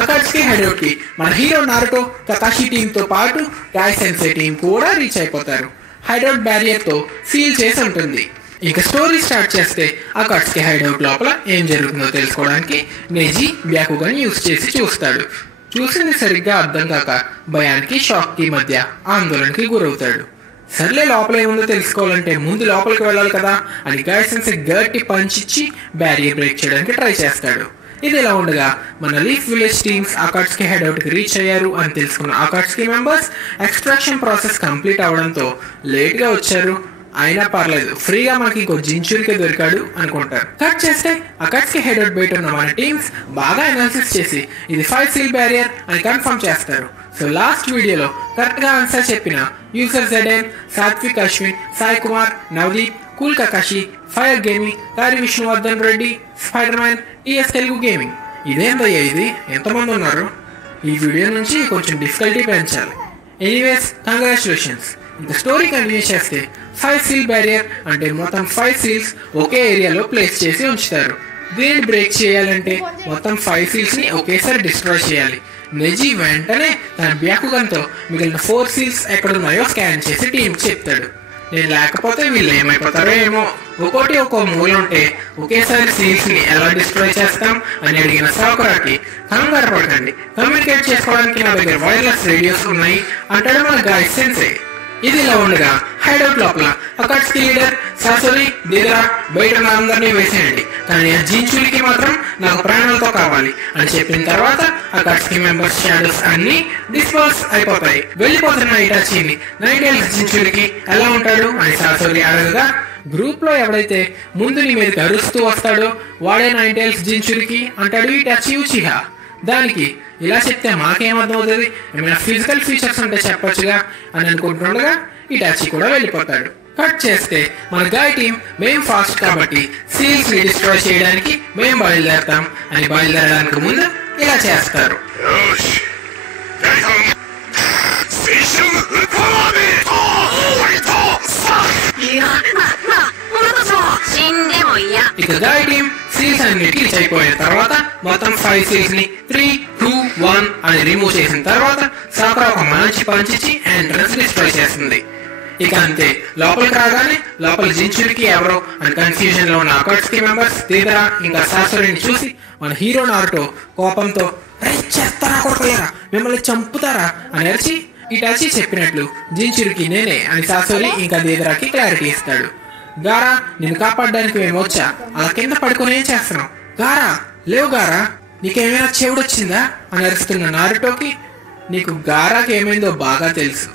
అకాట్సుకి hideout కి మన hero Naruto Kakashi team తో పాటు గాయ్ సెన్సే టీం కూడా రీచ్ అయిపోతారు. హైడౌట్ బ్యారియర్ తో సీల్ చేసి ఉంటుంది. ఇక స్టోరీ స్టార్ట్ చేస్తే అకాట్సుకి హైడౌట్ లోపల ఏం జరుగుతుందో తెలుసుకోవడానికి నెజీ బ్యాకుగన్ యూజ్ చేసి చూస్తాడు. చూసింది సరిగ్గా అర్థం కాక భయానికి షాక్ కి మధ్య ఆందోళనకి గురవుతాడు. సర్లే లోపల ఏముందో తెలుసుకోవాలంటే ముందు లోపలికి వెళ్ళాలి కదా అని గాయ్ సెన్సే గట్టి పంచ్ ఇచ్చి బ్యారియర్ బ్రేక్ చేయడానికి ట్రై చేస్తాడు. ఇది ఇలా ఉండగా మన లీఫ్ విలేజ్ టీమ్స్ అకాట్సుకి హైడౌట్ కి రీచ్ అయ్యారు అని తెలుసుకున్న అకాట్సుకి మెంబర్స్ ఎక్స్ట్రాక్షన్ ప్రాసెస్ కంప్లీట్ అవడంతో లేట్ గా వచ్చారు, అయినా పర్లేదు ఫ్రీగా మనకి ఇంకో జించురికే దొరికాడు అనుకుంటారు. కట్ చేస్తే అకాట్సుకి హైడౌట్ బయట ఉన్న మన టీమ్స్ బాగా అనాలిసిస్ చేసి ఇది 5 సీల్ బ్యారియర్ అని కన్ఫర్మ్ చేస్తారు. సో లాస్ట్ వీడియోలో కరెక్ట్ గా ఆన్సర్ చెప్పిన user Jaden, Satvik Ashwin, Sai Kumar, Navdeep, cool Kakashi, fire gaming, Kari Vishnuvardhan Reddy, spider man, TS Telugu gaming. ఇదేందయ్యా ఇది, ఎంతమంది ఉన్నారు? ఈ వీడియో నుంచి కొంచెం డిఫికల్టీ పెంచాలి. Anyways congratulations. ఇంకా స్టోరీ కంటిన్యూ చేస్తే 5 సీల్ బ్యారియర్ అంటే మొత్తం 5 సీల్స్ ఒకే ఏరియాలో ప్లేస్ చేసి ఉంచుతారు. దీన్ని బ్రేక్ చేయాలంటే మొత్తం 5 సీల్స్ ని ఒకేసారి డిస్ట్రాయ్ చేయాలి. నెజీ వెంటనే తన బ్యాకుగన్తో మిగిలిన 4 సీల్స్ ఎక్కడున్నాయో స్కాన్ చేసి టీంకి చెప్తాడు. నేను లేకపోతే వీళ్ళు ఏమైపోతారో ఏమో, ఒక్కోటి ఒక్కో మూల ఉంటే ఒకేసారి సీల్స్ ని ఎలా డిస్ట్రాయ్ చేస్తాం అని అడిగిన సాకురాకి కంగారు పడకండి, కమ్యూనికేట్ చేసుకోవడానికి నా దగ్గర వైర్లెస్ రేడియోస్ ఉన్నాయి అంటాడు మన గాయ్ సెన్సే. ఇది ఇలా ఉండగా హైడౌట్ లోపల అకాట్సుకి లీడర్ సాసోరి దిదరా బయట ఉన్న అందరినీ వేసేయండి, కానీ ఆ జించురికి మాత్రం నాకు ప్రాణాలతో కావాలి అని చెప్పిన తర్వాత అకాట్సుకి మెంబర్స్ షాడోస్ అన్ని డిస్పోజ్ అయిపోతాయి. వెళ్ళిపోతున్న ఇటాచిని నైటైల్స్ జించురికి ఎలా ఉంటాడు అని సాసోరి అడగగా గ్రూప్ లో ఎవడైతే ముందు నీ మీదకి అరుస్తూ వస్తాడో వాడే నైటైల్స్ జించురికి అంటాడు ఇటాచి ఉచిహా. దానికి ఇలా చెప్తే మాకేమర్థమవుతుంది, ఏమైనా ఫిజికల్ ఫీచర్స్ ఉంటే చెప్పొచ్చుగా అని అనుకుంటుండగా ఇటాచి కూడా వెళ్ళిపోతాడు. కట్ చేస్తే మన గాయ్ టీం మేం ఫాస్ట్ కాబట్టి సీల్స్ ని డిస్ట్రాయ్ చేయడానికి మేం బయలుదేరతాం అని బయలుదేరడానికి ముందు ఇలా చేస్తారు. ఇక గాయ్ టీం సీల్స్ అన్ని రీచ్ అయిపోయిన తర్వాత మొత్తం 5 సీల్స్ ని 3, 2, 1 అని రిమూవ్ చేసిన తర్వాత సాకురా ఒక మంచి పంచ్ ఇచ్చి ఎంట్రన్స్ డిస్ట్రాయ్ చేస్తుంది. ఇక అంతే, లోపలికి రాగానే లోపల జించురికి ఎవరో అని కన్ఫ్యూజన్ లో ఉన్న అకాట్సుకి మెంబర్స్ దిదరా ఇంకా సాసోరిని చూసి మన హీరో నారుటో కోపంతో చేస్తారా కొడుకులేరా, మిమ్మల్ని చంపుతారా అని అరిచి ఇటాచి చెప్పినట్లు జించురికి నేనే అని సాసోరి ఇంకా దిదరాకి క్లారిటీ ఇస్తాడు. గారా నేను కాపాడడానికి మేము వచ్చా, అలా కింద పడుకుని ఏం చేస్తున్నావు? గారా లేవు, గారా నీకేమైనా చెవుడొచ్చిందా అని అరుస్తున్న నారుటోకి నీకు గారాకి ఏమైందో బాగా తెలుసు,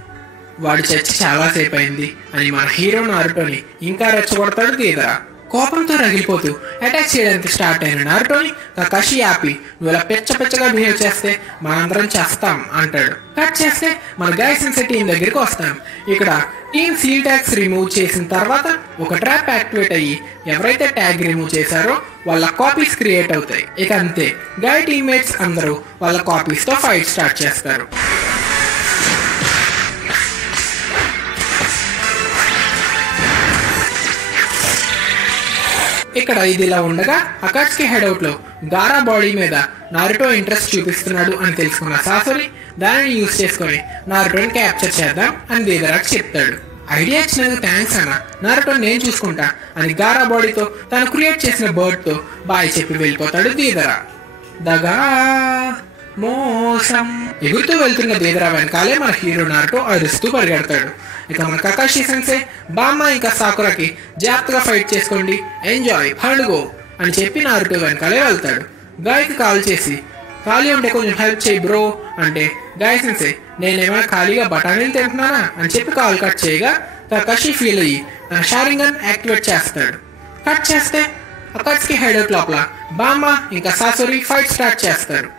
వాడు చచ్చి చాలాసేపు అయింది అని మన హీరో నారుటోని ఇంకా రెచ్చగొడతాడు దిదరా. కోపంతో రగిలిపోతూ అటాక్ చేయడానికి స్టార్ట్ అయిన నారుటోని కకాషి ఆపి నువ్వు ఇలా పెచ్చగా బిహేవ్ చేస్తే మనందరం చేస్తాం అంటాడు. కట్ చేస్తే మన గాయ్ సెన్సే టీం దగ్గరికి వస్తాం. ఇక్కడ టీం సీల్ ట్యాగ్స్ రిమూవ్ చేసిన తర్వాత ఒక ట్రాప్ యాక్టివేట్ అయ్యి ఎవరైతే ట్యాగ్ రిమూవ్ చేశారో వాళ్ళ కాపీస్ క్రియేట్ అవుతాయి. ఇక అంతే, గాయ్ టీమ్మేట్స్ అందరూ వాళ్ళ కాపీస్ తో ఫైట్ స్టార్ట్ చేస్తారు. ఇక్కడ ఇది ఇలా ఉండగా అకాట్సుకి హైడౌట్ లో గారా బాడీ మీద నారుటో ఇంట్రెస్ట్ చూపిస్తున్నాడు అని తెలుసుకున్న సాసోరి దానిని యూజ్ చేసుకుని నారుటోని క్యాప్చర్ చేద్దాం అని దిదరాకి చెప్తాడు. ఐడియా ఇచ్చినందుకు థ్యాంక్స్ అన్న, నారుటో నేను చూసుకుంటా అని గారా బాడీతో తను క్రియేట్ చేసిన బర్డ్ తో బాయ్ చెప్పి వెళ్ళిపోతాడు దిదరా. దగా మోసం ఎగురుతూ వెళ్తున్న దిదరా వెనకాలే మన హీరో నారుటో అరుస్తూ పరిగెడతాడు. ఇక మన కకాషి సెన్సే బామ్మ ఇంకా సాకురాకి జాగ్రత్తగా ఫైట్ చేసుకోండి, ఎంజాయ్ పండుగో అని చెప్పి నారుటో వెనకాలే వెళ్తాడు. గాయకి కాల్ చేసి ఖాళీ ఉంటే కొంచెం హెల్ప్ చేయి బ్రో అంటే గాయ్ సెన్సే నేనేమైనా ఖాళీగా బఠానీలు తింటున్నానా అని చెప్పి కాల్ కట్ చేయగా కకాషి ఫీల్ అయ్యి తన షారింగన్ యాక్టివేట్ చేస్తాడు. కట్ చేస్తే అకాట్సుకి హైడౌట్ లోపల బామ్మ ఇంకా సాసోరి ఫైట్ స్టార్ట్ చేస్తారు.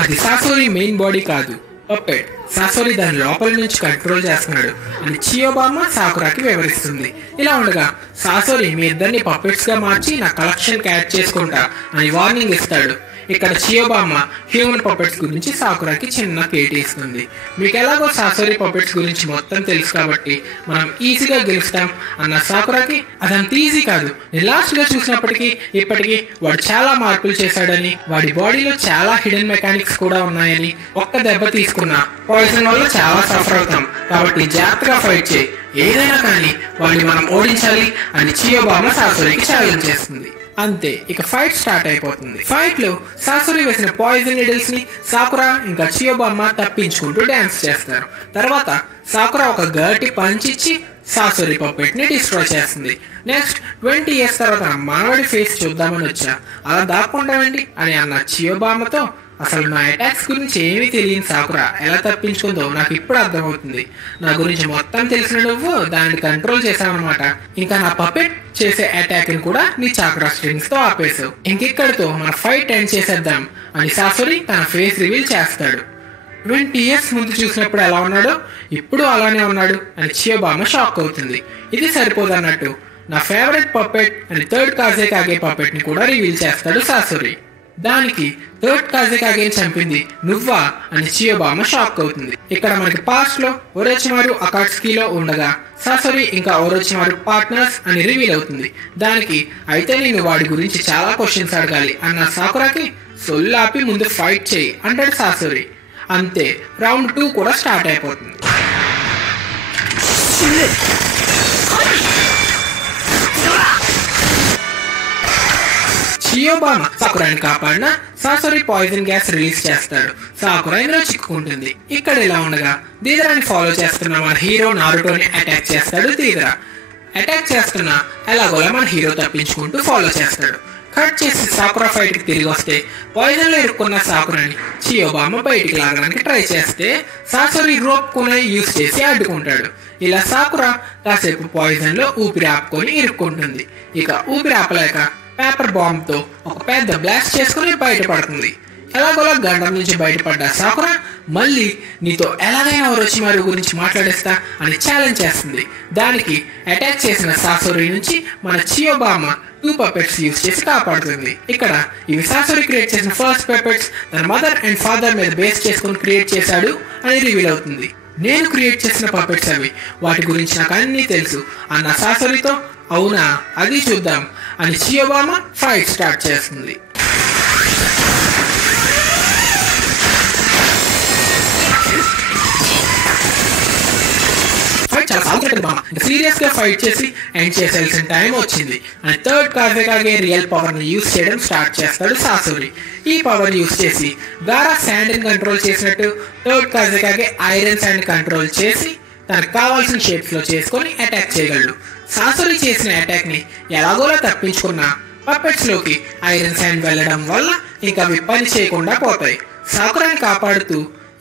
అది సాసోరి మెయిన్ బాడీ కాదు, పప్పెట్. సాసోరి దాని లోపల నుంచి కంట్రోల్ చేస్తున్నాడు అని చియోబామ్మ సాకురాకి వివరిస్తుంది. ఇలా ఉండగా సాసోరి మీ ఇద్దరిని పప్పెట్స్ గా మార్చి నా కలెక్షన్ క్యాచ్ చేసుకుంటా అని వార్నింగ్ ఇస్తాడు. ఇక్కడ చియోబామ హ్యూమన్ పపెట్స్ గురించి సాకురాకి చిన్న కేటీ ఇస్తుంది. మీకు ఎలాగో సాసోరి పపెట్స్ గురించి మొత్తం తెలుసు కాబట్టి మనం ఈజీగా గెలుస్తాం అన్న సాకురాకి అదంత ఈజీ కాదు. నేను లాస్ట్ గా చూసినప్పటికీ ఇప్పటికీ వాడు చాలా మార్పులు చేశాడని, వాడి బాడీలో చాలా హిడెన్ మెకానిక్స్ కూడా ఉన్నాయని, ఒక్క దెబ్బ తీసుకున్న పాయిజన్ వల్ల చాలా సఫర్ అవుతాం కాబట్టి జాగ్రత్తగా ఫైట్ చేయి, ఏదైనా కానీ వాడిని మనం ఓడించాలి అని చియోబామ సాసోరికి ఛాలెంజ్ చేస్తుంది. అంతే, ఇక ఫైట్ స్టార్ట్ అయిపోతుంది. ఫైట్ లో సాసోరి వేసిన పాయిజన్ నీడిల్స్ ని సాకురా ఇంకా చియోబామ తప్పించుకుంటూ డాన్స్ చేస్తారు. తర్వాత సాకురా ఒక గట్టి పంచ్ ఇచ్చి సాసోరి పప్పెట్ ని డిస్ట్రాయ్ చేస్తుంది. నెక్స్ట్ 20 years తర్వాత మనవాడి ఫేస్ చూద్దామని వచ్చా, అలా దాక్కుంటామండి అని అన్న చియోబామతో అసలు నా అటాక్స్ గురించి ఏమీ తెలియని సాకురా ఎలా తప్పించుకుందో నాకు ఇప్పుడు అర్థమవుతుంది. నా గురించి మొత్తం తెలిసిన నువ్వు దానిని కంట్రోల్ చేసావన్నమాట. ఇంకా నా పపెట్ చేసే అటాక్ ని కూడా నీ చాక్రా స్ట్రింగ్స్ తో ఆపేశావు. ఇంకెక్కడితో మన ఫైట్ ఎండ్ చేసేద్దాం అని సాసోరి తన ఫేస్ రివీల్ చేస్తాడు. 20 years ముందు చూసినప్పుడు ఎలా ఉన్నాడో ఇప్పుడు అలానే ఉన్నాడు అని చియోబామ షాక్ అవుతుంది. ఇది సరిపోదు అన్నట్టు నా ఫేవరెట్ పపెట్ అని థర్డ్ కాజేకాగే పపెట్ ని కూడా రివీల్ చేస్తాడు సాసోరి. దానికి థర్డ్ కాజేకాగేని చంపింది నువ్వా అని చియోబామ షాక్ అవుతుంది. ఇక్కడ మనకి పాస్ట్ లో ఒరోచిమారు అకాట్సుకిలో ఉండగా సాసోరి ఇంకా ఒరోచిమారు పార్ట్నర్స్ అని రివీల్ అవుతుంది. దానికి అయితే నేను వాడి గురించి చాలా క్వశ్చన్స్ అడగాలి అన్న సాకురాకి సొల్లాపి ముందు ఫైట్ చేయి అంటాడు సాసోరి. అంతే, రౌండ్ 2 కూడా స్టార్ట్ అయిపోతుంది. చియోబామ సాకురాని కాపాడిన సాసోరి పాయిజన్ గ్యాస్ రిలీజ్ చేస్తాడు. సాకురా ఇందులో చిక్కుకుంటుంది. ఇక్కడ ఇలా ఉండగా దీదరాని ఫాలో చేస్తున్న మన హీరో నారుటోని అటాక్ చేస్తాడు. దీదరా అటాక్ చేస్తున్న ఎలాగోలా మన హీరో తప్పించుకుంటూ ఫాలో చేస్తాడు. కట్ చేసి సాకురా ఫైట్ కి తిరిగి వస్తే పాయిజన్ లో ఇరుక్కున్న సాకురాని చియోబామ బయటికి లాగడానికి ట్రై చేస్తే సాసోరి రోప్ కునై యూజ్ చేసి అడ్డుకుంటాడు. ఇలా సాకురా కాసేపు పాయిజన్ లో ఊపిరి ఆపుకొని ఇరుక్కుంటుంది. ఇక ఊపిరి ఆపలేక పేపర్ బాంబ్ తో ఒక పెద్ద బ్లాస్ట్ చేసుకుని బయటపడుతుంది. ఎలాగోలా గండం నుంచి బయటపడ్డ సాకురా మళ్ళీ నీతో ఎలాగైనా ఒరోచిమారు గురించి మాట్లాడేస్తా అని ఛాలెంజ్ చేస్తుంది. దానికి అటాక్ చేసిన సాసోరి నుంచి మన చియోబామ 2 పపెట్స్ యూజ్ చేసి కాపాడుతుంది. ఇక్కడ ఇవి సాసోరి క్రియేట్ చేసిన ఫస్ట్ పపెట్స్ తన మదర్ అండ్ ఫాదర్ మీద బేస్ చేసుకుని క్రియేట్ చేశాడు అని రివీల్ అవుతుంది. నేను క్రియేట్ చేసిన పపెట్స్ అవి, వాటి గురించి నాకు అన్నీ తెలుసు అన్న సాసోరితో అవునా అది చూద్దాం అని చియోబామ ఫైట్ స్టార్ట్ చేస్తుంది. సీరియస్ గా ఫైట్ చేసి ఎండ్ చేసేయాల్సిన టైం వచ్చింది అని థర్డ్ కాజేకాగే రియల్ పవర్ ని యూజ్ చేయడం స్టార్ట్ చేస్తాడు సాసోరి. ఈ పవర్ యూజ్ చేసి గారా శాండ్ ని కంట్రోల్ చేసినట్టు థర్డ్ కాజేకాగే ఐరన్ శాండ్ కంట్రోల్ చేసి తనకు కావాల్సిన షేప్స్ లో చేసుకొని అటాక్ చేయగలడు. సాసోరి చేసిన అటాక్ ని ఎలాగోలా తప్పించుకున్న పపెట్స్ లోకి ఐరన్ శాండ్ వెళ్లడం వల్ల ఇంకా అవి పని చేయకుండా పోతాయి. సాకురాని కాపాడుతూ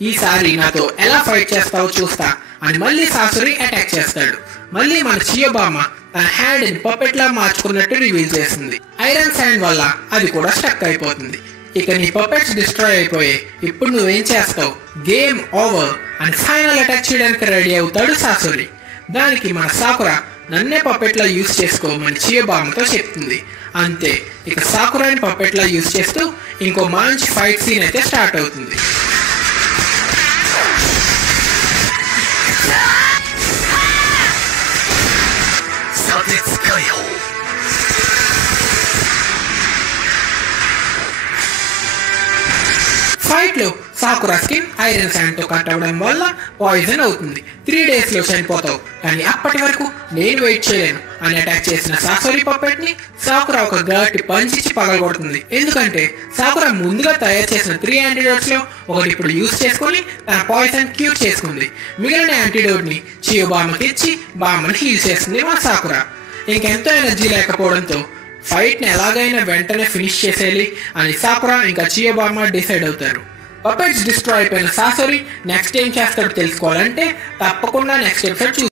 ఈసారి నాతో ఎలా ఫైట్ చేస్తావో చూస్తా అని మళ్ళీ సాసోరి అటాక్ చేస్తాడు. మళ్ళీ మన చియోబామ తన హ్యాండ్ ని పపెట్ లా మార్చుకున్నట్టు రివీల్ చేస్తుంది. ఐరన్ శాండ్ వల్ల అది కూడా స్టక్ అయిపోతుంది. ఇక నీ పపెట్స్ డిస్ట్రాయ్ అయిపోయి ఇప్పుడు నువ్వేం చేస్తావు, గేమ్ ఓవర్ అని ఫైనల్ అటాక్ చేయడానికి రెడీ అవుతాడు సాసోరి. దానికి మన సాకురా నన్నే పపెట్ లా యూజ్ చేసుకోమని చియోబామతో చెప్తుంది. అంతే, ఇక సాకురాని పపెట్ లా యూజ్ చేస్తూ ఇంకో మంచి ఫైట్ సీన్ అయితే స్టార్ట్ అవుతుంది. ఫైట్ లో సాకురా స్కిన్ ఐరన్ శాండ్ తో కట్ అవ్వడం వల్ల పాయిజన్ అవుతుంది. 3 days లో చనిపోతావు, కానీ అప్పటి వరకు నేను వెయిట్ చేయలేను అని అటాక్ చేసిన సాసోరి పప్పెట్ ని సాకురా ఒక గట్టి పంచ్ ఇచ్చి పగలగొడుతుంది. ఎందుకంటే సాకురా ముందుగా తయారు చేసిన 3 యాంటీడోట్స్ లో ఒకటి ఇప్పుడు యూజ్ చేసుకుని తన పాయిజన్ క్యూర్ చేసుకుంది. మిగిలిన యాంటీడోట్ ని చియోబామకి ఇచ్చి బామ్మని హీల్ చేస్తుంది మన సాకురా. ఇంకెంతో ఎనర్జీ లేకపోవడంతో ఫైట్ ని ఎలాగైనా వెంటనే ఫినిష్ చేసేయాలి అని సాకురా ఇంకా చియోబామ డిసైడ్ అవుతారు. పపెట్స్ డిస్ట్రాయ్ అయిపోయిన సాసోరి నెక్స్ట్ ఏం చేస్తాడో తెలుసుకోవాలంటే తప్పకుండా నెక్స్ట్ ఎపిసోడ్